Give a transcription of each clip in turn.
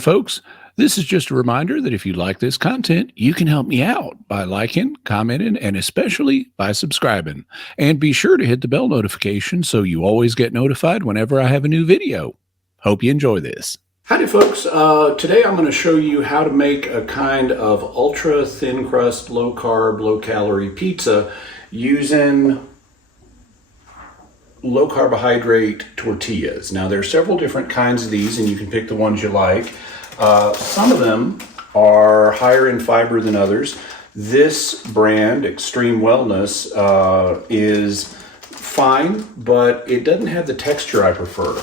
folks. This is just a reminder that if you like this content, you can help me out by liking, commenting, and especially by subscribing. And be sure to hit the bell notification so you always get notified whenever I have a new video. Hope you enjoy this. Howdy, folks. Today I'm going to show you how to make a kind of ultra thin crust, low carb, low calorie pizza using low carbohydrate tortillas. Now, there are several different kinds of these, and you can pick the ones you like. Some of them are higher in fiber than others. This brand, Extreme Wellness, is fine, but it doesn't have the texture I prefer.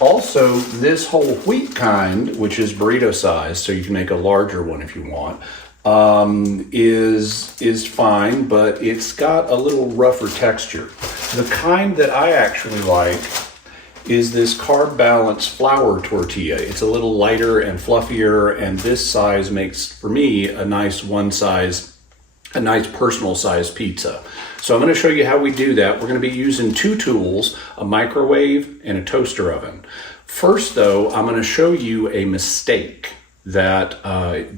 Also, this whole wheat kind, which is burrito size, so you can make a larger one if you want, is fine, but it's got a little rougher texture. The kind that I actually like is this Carb Balance flour tortilla. It's a little lighter and fluffier, and this size makes, for me, a nice personal size pizza. So I'm going to show you how we do that. We're going to be using two tools, a microwave and a toaster oven. First, though, I'm going to show you a mistake that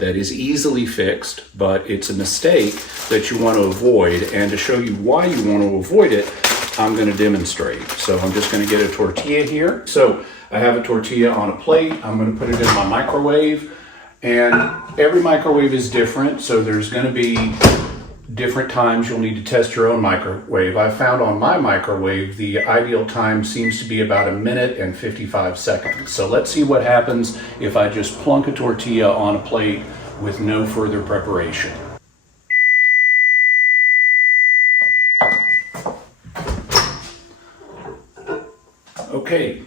is easily fixed, but it's a mistake that you want to avoid. And to show you why you want to avoid it, I'm going to demonstrate. So I'm just going to get a tortilla here. So I have a tortilla on a plate. I'm going to put it in my microwave. And every microwave is different, so there's going to be different times you'll need to test your own microwave. I found on my microwave the ideal time seems to be about 1 minute and 55 seconds. So let's see what happens if I just plunk a tortilla on a plate with no further preparation. Okay,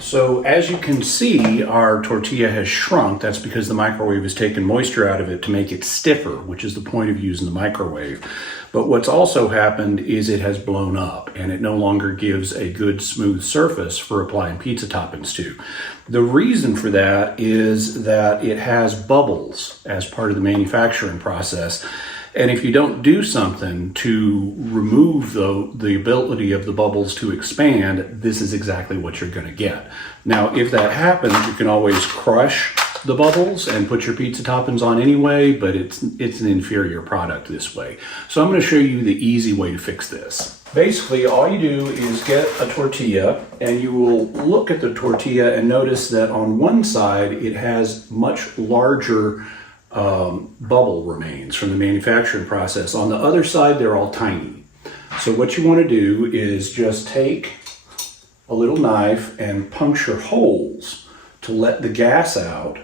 so as you can see, our tortilla has shrunk. That's because the microwave has taken moisture out of it to make it stiffer, which is the point of using the microwave. But what's also happened is it has blown up, and it no longer gives a good smooth surface for applying pizza toppings to. The reason for that is that it has bubbles as part of the manufacturing process. And if you don't do something to remove the ability of the bubbles to expand, this is exactly what you're going to get. Now, if that happens, you can always crush the bubbles and put your pizza toppings on anyway, but it's an inferior product this way. So I'm going to show you the easy way to fix this. Basically, all you do is get a tortilla, and you will look at the tortilla and notice that on one side it has much larger bubble remains from the manufacturing process. On the other side, they're all tiny. So what you want to do is just take a little knife and puncture holes to let the gas out.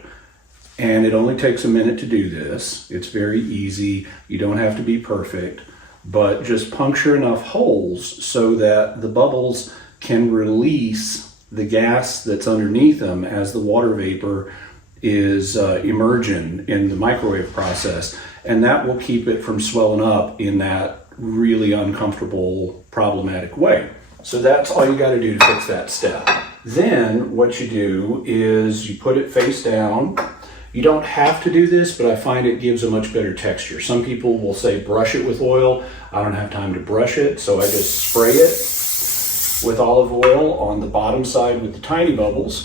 And it only takes a minute to do this. It's very easy. You don't have to be perfect, but just puncture enough holes so that the bubbles can release the gas that's underneath them as the water vapor is emerging in the microwave process, and that will keep it from swelling up in that really uncomfortable, problematic way. So that's all you got to do to fix that step. Then what you do is you put it face down. You don't have to do this, but I find it gives a much better texture. Some people will say brush it with oil. I don't have time to brush it, so I just spray it with olive oil on the bottom side with the tiny bubbles.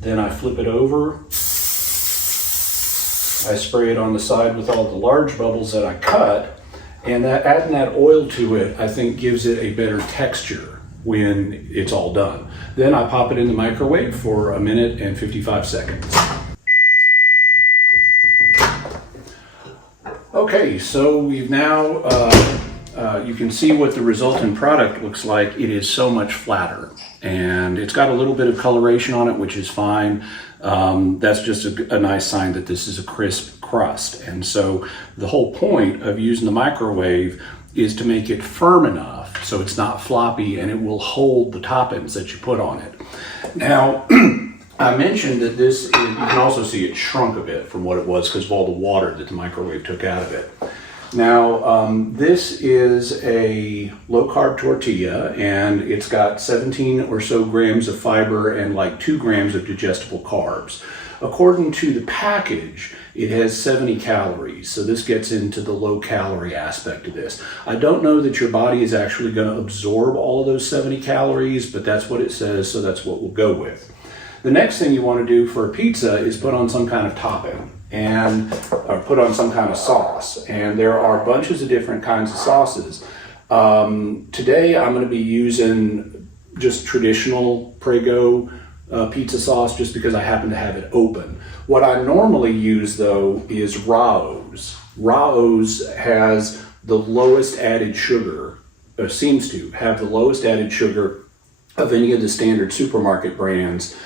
Then I flip it over. I spray it on the side with all the large bubbles that I cut, and adding that oil to it, I think, gives it a better texture when it's all done. Then I pop it in the microwave for 1 minute and 55 seconds. Okay, so we've now, you can see what the resultant product looks like. It is so much flatter, and it's got a little bit of coloration on it, which is fine. That's just a nice sign that this is a crisp crust. And so the whole point of using the microwave is to make it firm enough so it's not floppy and it will hold the toppings that you put on it. Now, I mentioned that you can also see it shrunk a bit from what it was because of all the water that the microwave took out of it. Now, this is a low-carb tortilla, and it's got 17 or so grams of fiber and like 2 grams of digestible carbs. According to the package, it has 70 calories, so this gets into the low-calorie aspect of this. I don't know that your body is actually going to absorb all of those 70 calories, but that's what it says, so that's what we'll go with. The next thing you want to do for a pizza is put on some kind of topping or put on some kind of sauce. And there are bunches of different kinds of sauces. Today I'm going to be using just traditional Prego pizza sauce just because I happen to have it open. What I normally use though is Rao's. Rao's has the lowest added sugar, or seems to have the lowest added sugar of any of the standard supermarket brands.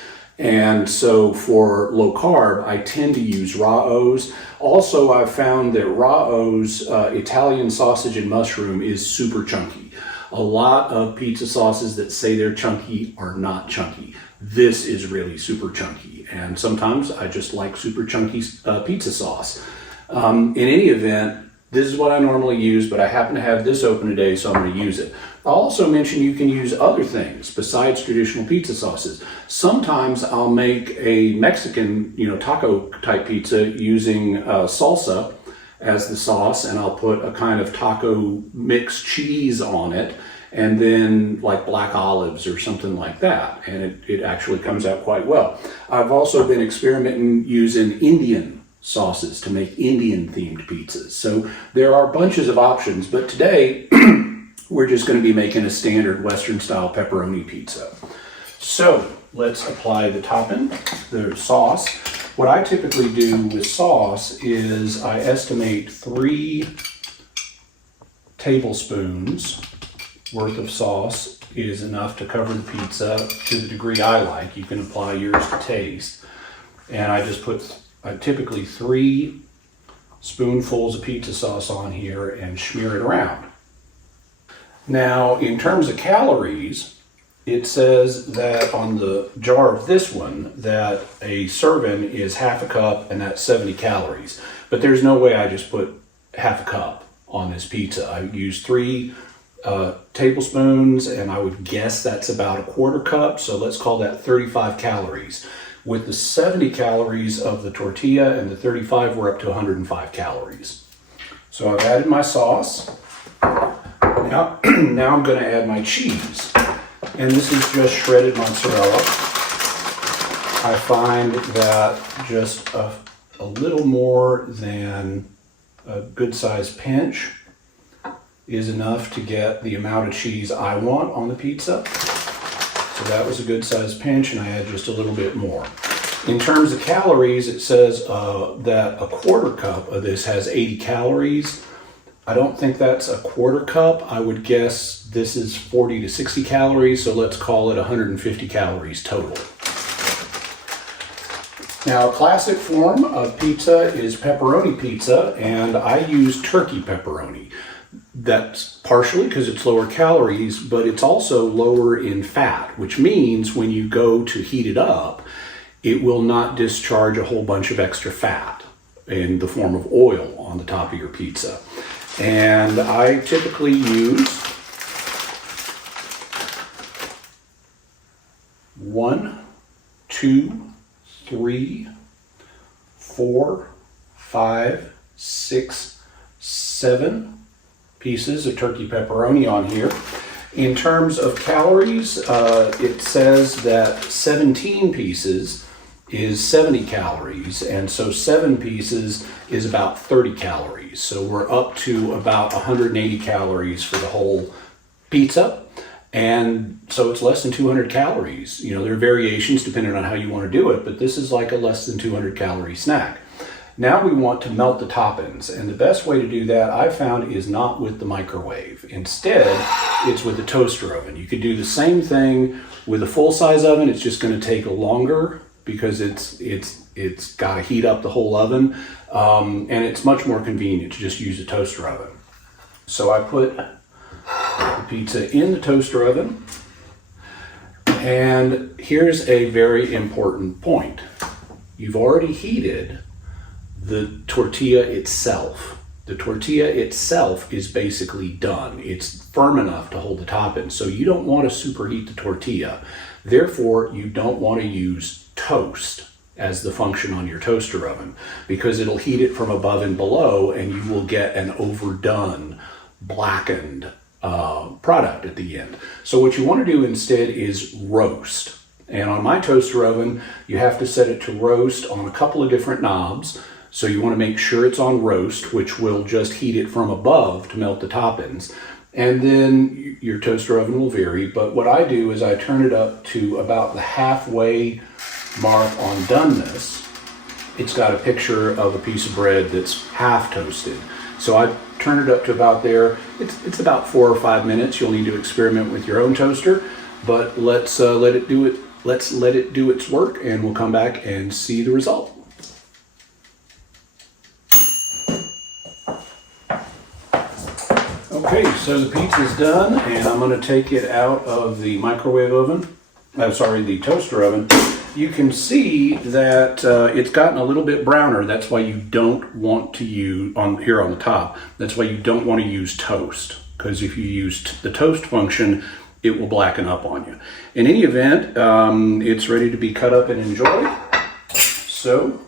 And so for low carb, I tend to use Rao's. Also, I've found that Rao's Italian sausage and mushroom is super chunky. A lot of pizza sauces that say they're chunky are not chunky. This is really super chunky. And sometimes I just like super chunky pizza sauce. In any event, this is what I normally use, but I happen to have this open today, so I'm going to use it. I'll also mention you can use other things besides traditional pizza sauces. Sometimes I'll make a Mexican, taco type pizza using salsa as the sauce, and I'll put a kind of taco mixed cheese on it, and then like black olives or something like that, and it actually comes out quite well. I've also been experimenting using Indian sauces to make Indian themed pizzas. So there are bunches of options, but today we're just going to be making a standard Western style pepperoni pizza. So let's apply the topping, the sauce. What I typically do with sauce is I estimate 3 tablespoons worth of sauce is enough to cover the pizza to the degree I like. You can apply yours to taste. And I just put typically 3 spoonfuls of pizza sauce on here and smear it around. Now, in terms of calories, it says that on the jar of this one that a serving is half a cup and that's 70 calories. But there's no way I just put half a cup on this pizza. I use 3 tablespoons, and I would guess that's about a quarter cup. So let's call that 35 calories. With the 70 calories of the tortilla and the 35, we're up to 105 calories. So I've added my sauce. Now I'm going to add my cheese. And this is just shredded mozzarella. I find that just a little more than a good sized pinch is enough to get the amount of cheese I want on the pizza. So that was a good sized pinch, and I add just a little bit more. In terms of calories, it says that a quarter cup of this has 80 calories. I don't think that's a quarter cup. I would guess this is 40 to 60 calories, so let's call it 150 calories total. Now, a classic form of pizza is pepperoni pizza, and I use turkey pepperoni. That's partially because it's lower calories, but it's also lower in fat, which means when you go to heat it up, it will not discharge a whole bunch of extra fat in the form of oil on the top of your pizza. And I typically use 1, 2, 3, 4, 5, 6, 7 pieces of turkey pepperoni on here. In terms of calories, it says that 17 pieces is 70 calories, and so 7 pieces is about 30 calories. So we're up to about 180 calories for the whole pizza, and so it's less than 200 calories. There are variations depending on how you want to do it, but this is like a less than 200 calorie snack. Now we want to melt the toppings, and the best way to do that I've found is not with the microwave. Instead, it's with the toaster oven. You could do the same thing with a full-size oven. It's just going to take longer because it's got to heat up the whole oven, and it's much more convenient to just use a toaster oven. So I put the pizza in the toaster oven, and here's a very important point. You've already heated the tortilla itself. The tortilla itself is basically done. It's firm enough to hold the topping, so you don't want to superheat the tortilla. Therefore, you don't want to use toast as the function on your toaster oven, because it'll heat it from above and below, and you will get an overdone, blackened product at the end. So what you want to do instead is roast. And on my toaster oven, you have to set it to roast on a couple of different knobs. So you want to make sure it's on roast, which will just heat it from above to melt the toppings. And then your toaster oven will vary. But what I do is I turn it up to about the halfway mark on doneness. It's got a picture of a piece of bread that's half toasted. So I turn it up to about there. It's about 4 or 5 minutes. You'll need to experiment with your own toaster, but let's let it do it. Let's let it do its work, and we'll come back and see the result. Okay, so the pizza's done, and I'm going to take it out of the microwave oven. The toaster oven. You can see that it's gotten a little bit browner. That's why you don't want to use, here on the top, that's why you don't want to use toast. Because if you use the toast function, it will blacken up on you. In any event, it's ready to be cut up and enjoyed. So,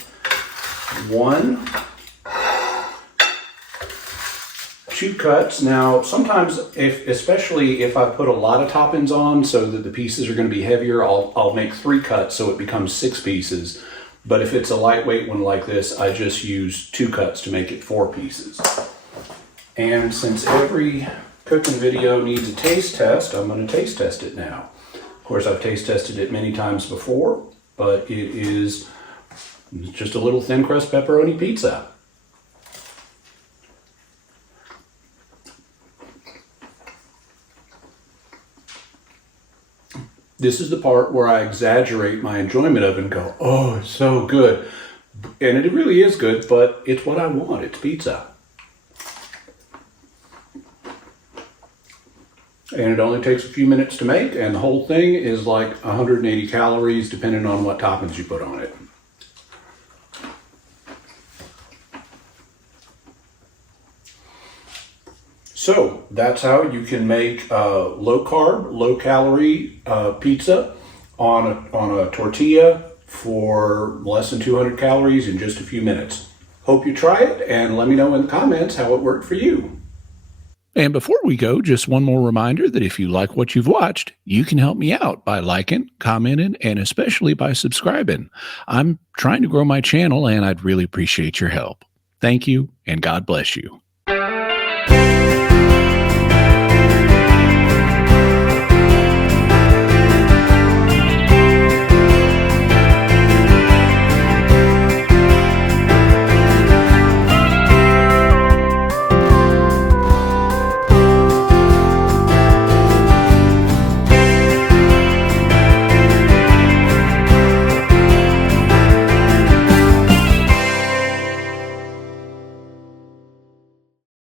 2 cuts. Now, sometimes, especially if I put a lot of toppings on so that the pieces are going to be heavier, I'll make 3 cuts so it becomes 6 pieces. But if it's a lightweight one like this, I just use 2 cuts to make it 4 pieces. And since every cooking video needs a taste test, I'm going to taste test it now. Of course, I've taste tested it many times before, but it is just a little thin crust pepperoni pizza. This is the part where I exaggerate my enjoyment of it and go, oh, it's so good. And it really is good, but it's what I want. It's pizza. And it only takes a few minutes to make, and the whole thing is like 180 calories, depending on what toppings you put on it. So that's how you can make low carb, low calorie pizza on a tortilla for less than 200 calories in just a few minutes. Hope you try it and let me know in the comments how it worked for you. And before we go, just one more reminder that if you like what you've watched, you can help me out by liking, commenting, and especially by subscribing. I'm trying to grow my channel and I'd really appreciate your help. Thank you and God bless you.